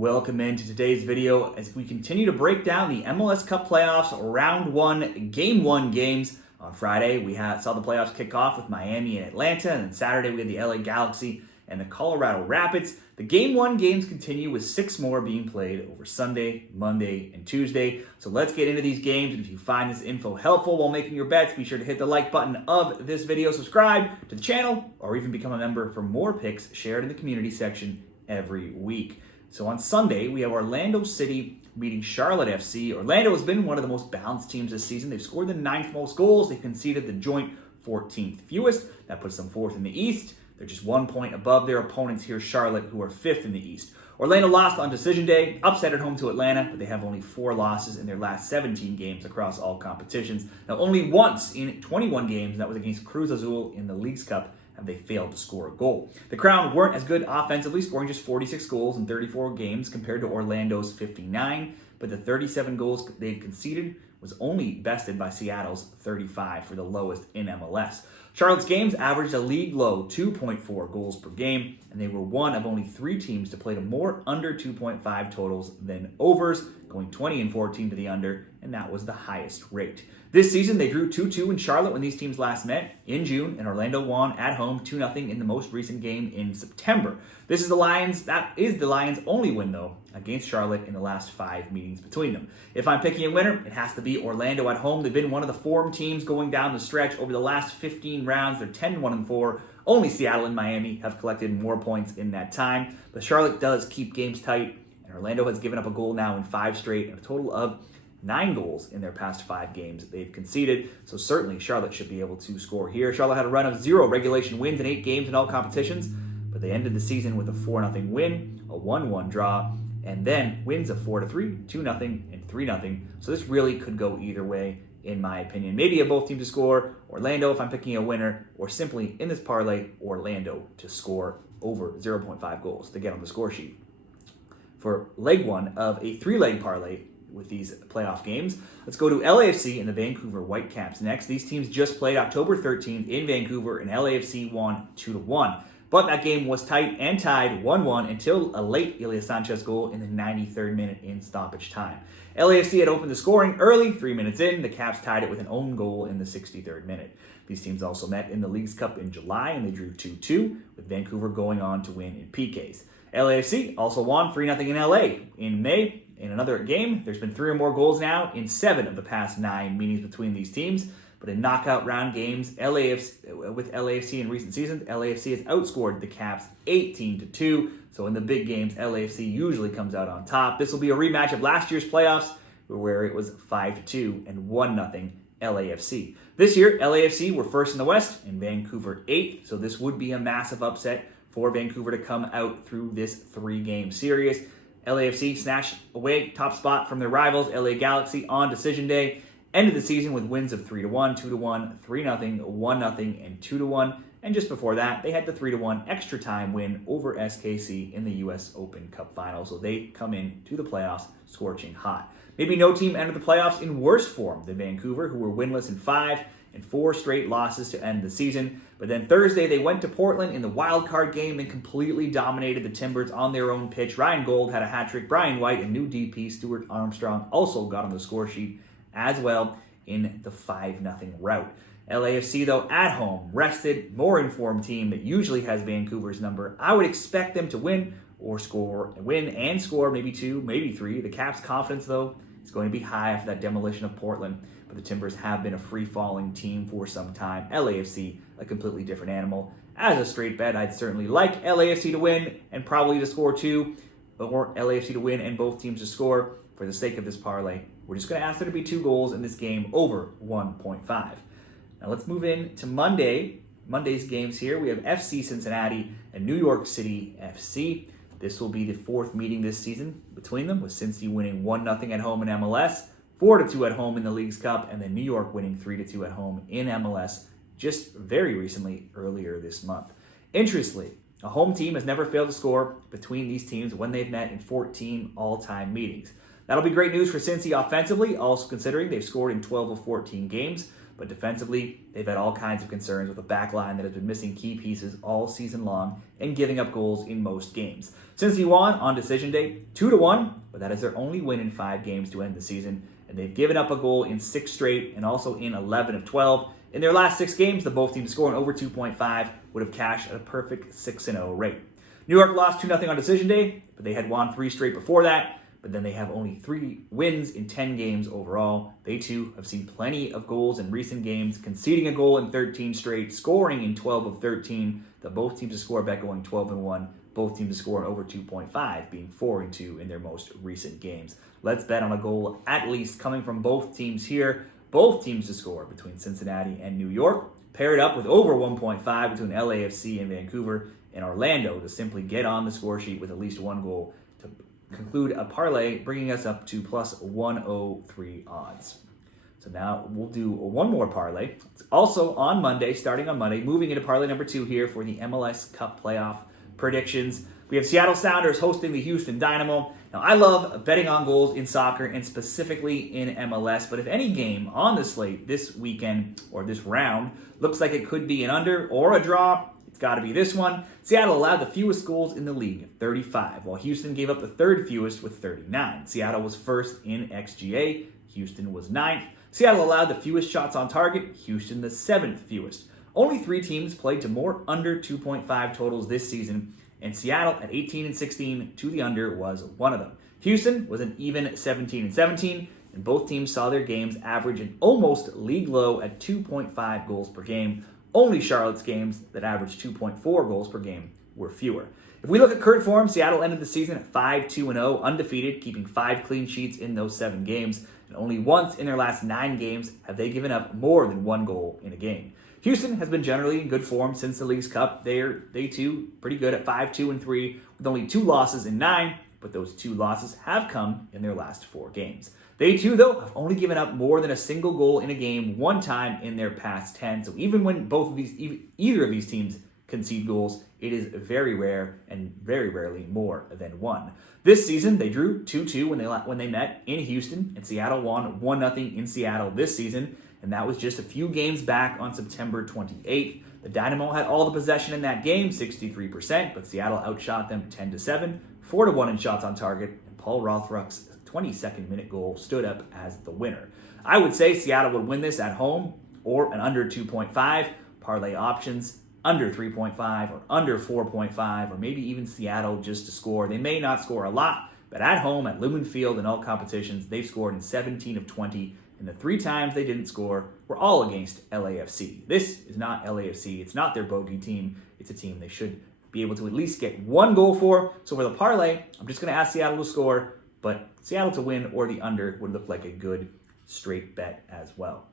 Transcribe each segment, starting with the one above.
Welcome into today's video as we continue to break down the MLS Cup Playoffs Round One Game 1 games. On Friday, we saw the playoffs kick off with Miami and Atlanta, and then Saturday we had the LA Galaxy and the Colorado Rapids. The Game 1 games continue with 6 more being played over Sunday, Monday, and Tuesday. So let's get into these games, and if you find this info helpful while making your bets, be sure to hit the like button of this video, subscribe to the channel, or even become a member for more picks shared in the community section every week. So on Sunday, we have Orlando City meeting Charlotte FC. Orlando has been one of the most balanced teams this season. They've scored the 9th most goals. They've conceded the joint 14th fewest. That puts them 4th in the East. They're just 1 point above their opponents here, Charlotte, who are 5th in the East. Orlando lost on decision day, upset at home to Atlanta, but they have only 4 losses in their last 17 games across all competitions. Now, only once in 21 games, that was against Cruz Azul in the Leagues Cup, have they failed to score a goal. The Crown weren't as good offensively, scoring just 46 goals in 34 games compared to Orlando's 59, but the 37 goals they've conceded was only bested by Seattle's 35 for the lowest in MLS. Charlotte's games averaged a league low 2.4 goals per game, and they were one of only 3 teams to play to more under 2.5 totals than overs, going 20 and 14 to the under, and that was the highest rate. This season, they drew 2-2 in Charlotte when these teams last met in June, and Orlando won at home 2-0 in the most recent game in September. That is the Lions' only win, though, against Charlotte in the last 5 meetings between them. If I'm picking a winner, it has to be Orlando at home. They've been one of the form teams going down the stretch over the last 15 rounds. They're 10-1-4. Only Seattle and Miami have collected more points in that time. But Charlotte does keep games tight, and Orlando has given up a goal now in 5 straight, and a total of 9 goals in their past 5 games they've conceded, so certainly Charlotte should be able to score here. Charlotte had a run of 0 regulation wins in 8 games in all competitions, but they ended the season with a 4-0 win, a 1-1 draw, and then wins of 4-3, 2-0, and 3-0. So this really could go either way, in my opinion. Maybe a both teams to score, Orlando if I'm picking a winner, or simply in this parlay, Orlando to score over 0.5 goals to get on the score sheet. For leg 1 of a 3-leg parlay, with these playoff games, let's go to LAFC and the Vancouver Whitecaps next. These teams just played October 13th in Vancouver, and LAFC won 2-1. But that game was tight and tied 1-1 until a late Ilya Sanchez goal in the 93rd minute in stoppage time. LAFC had opened the scoring early, 3 minutes in. The Caps tied it with an own goal in the 63rd minute. These teams also met in the Leagues Cup in July, and they drew 2-2, with Vancouver going on to win in PKs. LAFC also won 3-0 in LA in May. In another game, there's been 3 or more goals now in 7 of the past 9 meetings between these teams. But in knockout round games, with LAFC in recent seasons, LAFC has outscored the Caps 18-2. So in the big games, LAFC usually comes out on top. This will be a rematch of last year's playoffs, where it was 5-2 and 1-0 LAFC. This year, LAFC were first in the West and Vancouver 8th. So this would be a massive upset for Vancouver to come out through this 3-game series. LAFC snatched away top spot from their rivals, LA Galaxy, on decision day. Ended the season with wins of 3-1, 2-1, 3-0, 1-0, and 2-1. And just before that, they had the 3-1 extra time win over SKC in the US Open Cup final. So they come in to the playoffs scorching hot. Maybe no team entered the playoffs in worse form than Vancouver, who were winless in 5 and 4 straight losses to end the season. But then Thursday, they went to Portland in the wild card game and completely dominated the Timbers on their own pitch. Ryan Gold had a hat-trick. Brian White and new DP Stuart Armstrong also got on the score sheet as well in the 5-0 rout. LAFC, though, at home, rested, more informed team that usually has Vancouver's number. I would expect them to win and score maybe 2, maybe 3. The Caps' confidence, though, is going to be high after that demolition of Portland. But the Timbers have been a free-falling team for some time. LAFC, a completely different animal. As a straight bet, I'd certainly like LAFC to win and probably to score 2, or LAFC to win and both teams to score. For the sake of this parlay, we're just going to ask there to be 2 goals in this game over 1.5. Now let's move in to Monday's games here. We have FC Cincinnati and New York City FC. This will be the 4th meeting this season between them, with Cincy winning 1-0 at home in MLS, 4-2 at home in the Leagues Cup, and then New York winning 3-2 at home in MLS just very recently, earlier this month. Interestingly, a home team has never failed to score between these teams when they've met in 14 all-time meetings. That'll be great news for Cincy offensively, also considering they've scored in 12 of 14 games. but defensively, they've had all kinds of concerns with a back line that has been missing key pieces all season long and giving up goals in most games. Cincinnati won on decision day 2-1, but that is their only win in 5 games to end the season, and they've given up a goal in 6 straight and also in 11 of 12. In their last 6 games, the both teams scoring over 2.5 would have cashed at a perfect 6-0 rate. New York lost 2-0 on decision day, but they had won 3 straight before that. But then they have only 3 wins in 10 games overall. They too have seen plenty of goals in recent games, conceding a goal in 13 straight, scoring in 12 of 13. The both teams to score bet going 12-1. Both teams to score over 2.5, being 4-2 in their most recent games. Let's bet on a goal at least coming from both teams here. Both teams to score between Cincinnati and New York. Pair it up with over 1.5 between LAFC and Vancouver, and Orlando to simply get on the score sheet with at least 1 goal to conclude a parlay, bringing us up to plus 103 odds. So now we'll do one more parlay. It's also on Monday, starting on Monday, moving into parlay number 2 here for the MLS Cup Playoff predictions. We have Seattle Sounders hosting the Houston Dynamo. Now, I love betting on goals in soccer and specifically in MLS, but if any game on the slate this weekend or this round looks like it could be an under or a draw, it's got to be this one. Seattle allowed the fewest goals in the league, 35, while Houston gave up the 3rd fewest with 39. Seattle was 1st in XGA. Houston was 9th. Seattle allowed the fewest shots on target. Houston the 7th fewest. Only 3 teams played to more under 2.5 totals this season, and Seattle at 18-16 to the under was one of them. Houston was an even 17-17, and both teams saw their games average an almost league low at 2.5 goals per game. Only Charlotte's games that averaged 2.4 goals per game were fewer. If we look at current form, Seattle ended the season at 5-2-0, undefeated, keeping 5 clean sheets in those 7 games, and only once in their last 9 games have they given up more than 1 goal in a game. Houston has been generally in good form since the League's Cup. They too pretty good at 5-2-3 with only 2 losses in 9, but those 2 losses have come in their last 4 games. They too, though, have only given up more than a single goal in a game 1 time in their past 10. So even when either of these teams concede goals, it is very rare and very rarely more than 1. This season, they drew 2-2 when they met in Houston, and Seattle won 1-0 in Seattle this season, and that was just a few games back on September 28th. The Dynamo had all the possession in that game, 63%, but Seattle outshot them 10-7, 4-1 in shots on target, and Paul Rothrock's 22nd minute goal stood up as the winner. I would say Seattle would win this at home or an under 2.5, parlay options, under 3.5 or under 4.5, or maybe even Seattle just to score. They may not score a lot, but at home at Lumen Field in all competitions, they've scored in 17 of 20, and the 3 times they didn't score were all against LAFC. This is not LAFC. It's not their bogey team. It's a team they should be able to at least get 1 goal for. So for the parlay, I'm just going to ask Seattle to score, but Seattle to win or the under would look like a good straight bet as well.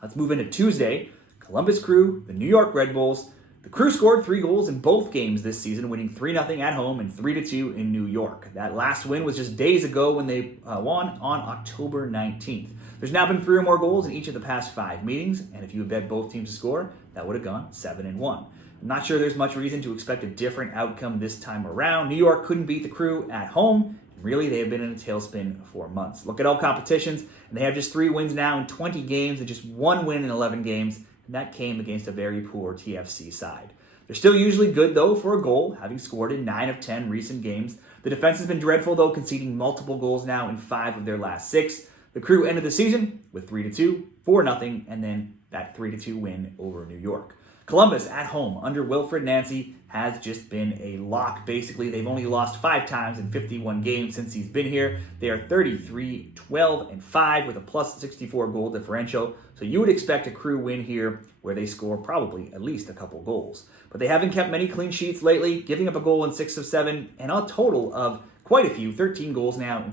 Let's move into Tuesday. Columbus Crew, the New York Red Bulls. The Crew scored 3 goals in both games this season, winning 3-0 at home and 3-2 in New York. That last win was just days ago when they won on October 19th. There's now been 3 or more goals in each of the past 5 meetings, and if you had bet both teams to score, that would have gone 7-1. I'm not sure there's much reason to expect a different outcome this time around. New York couldn't beat the Crew at home. Really, they have been in a tailspin for months. Look at all competitions, and they have just 3 wins now in 20 games and just 1 win in 11 games, and that came against a very poor TFC side. They're still usually good, though, for a goal, having scored in 9 of 10 recent games. The defense has been dreadful, though, conceding multiple goals now in 5 of their last 6. The Crew ended the season with 3-2, 4-0, and then that 3-2 win over New York. Columbus at home under Wilfred Nancy has just been a lock. Basically, they've only lost 5 times in 51 games since he's been here. They are 33, 12, and 5 with a plus 64 goal differential. So you would expect a Crew win here where they score probably at least a couple goals. But they haven't kept many clean sheets lately, giving up a goal in 6 of 7, and a total of quite a few, 13 goals now in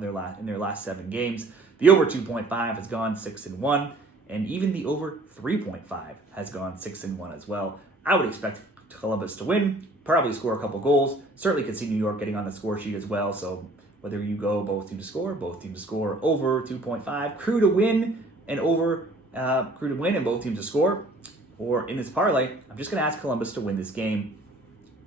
their last 7 games. The over 2.5 has gone 6-1. And even the over 3.5 has gone 6-1 as well. I would expect Columbus to win, probably score a couple goals. Certainly could see New York getting on the score sheet as well. So whether you go both teams to score, over 2.5, Crew to win and over Crew to win and both teams to score, or in this parlay, I'm just going to ask Columbus to win this game.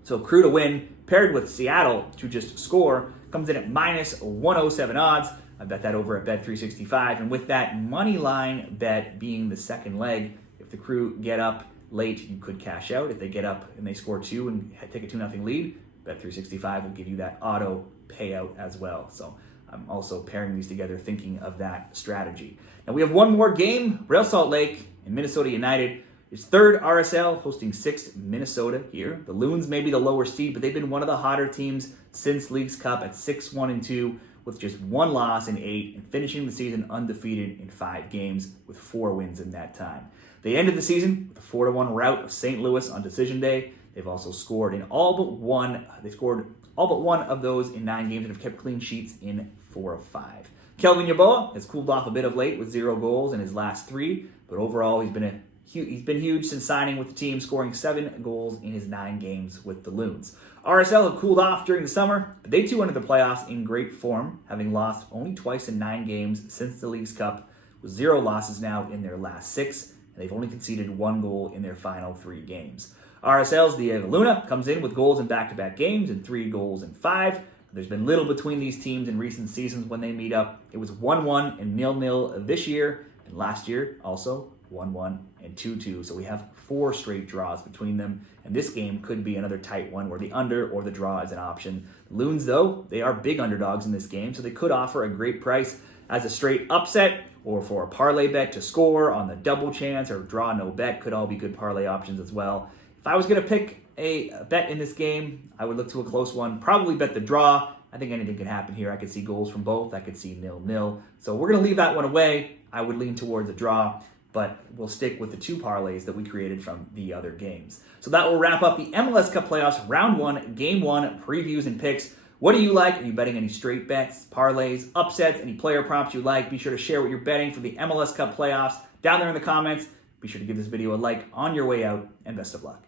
So Crew to win paired with Seattle to just score comes in at minus 107 odds. I bet that over at Bet365. And with that money line bet being the second leg, if the Crew get up late, you could cash out. If they get up and they score 2 and take a 2-0 lead, Bet365 will give you that auto payout as well. So I'm also pairing these together thinking of that strategy. Now we have one more game, Real Salt Lake and Minnesota United. It's third RSL hosting 6th Minnesota here. The Loons may be the lower seed, but they've been one of the hotter teams since Leagues Cup at 6-1-2 with just 1 loss in 8 and finishing the season undefeated in 5 games with 4 wins in that time. They ended the season with a 4-1 rout of St. Louis on decision day. They've also scored in all but one. They scored all but one of those in 9 games and have kept clean sheets in 4 of 5. Kelvin Yeboah has cooled off a bit of late with 0 goals in his last 3, but overall he's been huge since signing with the team, scoring 7 goals in his 9 games with the Loons. RSL have cooled off during the summer, but they too entered the playoffs in great form, having lost only twice in 9 games since the Leagues Cup, with 0 losses now in their last 6, and they've only conceded 1 goal in their final 3 games. RSL's Diego Luna comes in with goals in back-to-back games and 3 goals in 5. There's been little between these teams in recent seasons when they meet up. It was 1-1 and 0-0 this year, and last year also 1-1 and 2-2. So we have 4 straight draws between them, and this game could be another tight one where the under or the draw is an option. The Loons, though, they are big underdogs in this game, so they could offer a great price as a straight upset or for a parlay bet to score on the double chance or draw no bet. Could all be good parlay options as well. If I was going to pick a bet in this game, I would look to a close one. Probably bet the draw. I think anything can happen here. I could see goals from both. I could see 0-0. So we're going to leave that one away. I would lean towards a draw, but we'll stick with the 2 parlays that we created from the other games. So that will wrap up the MLS Cup Playoffs Round 1, Game 1 previews and picks. What do you like? Are you betting any straight bets, parlays, upsets, any player prompts you like? Be sure to share what you're betting for the MLS Cup Playoffs down there in the comments. Be sure to give this video a like on your way out, and best of luck.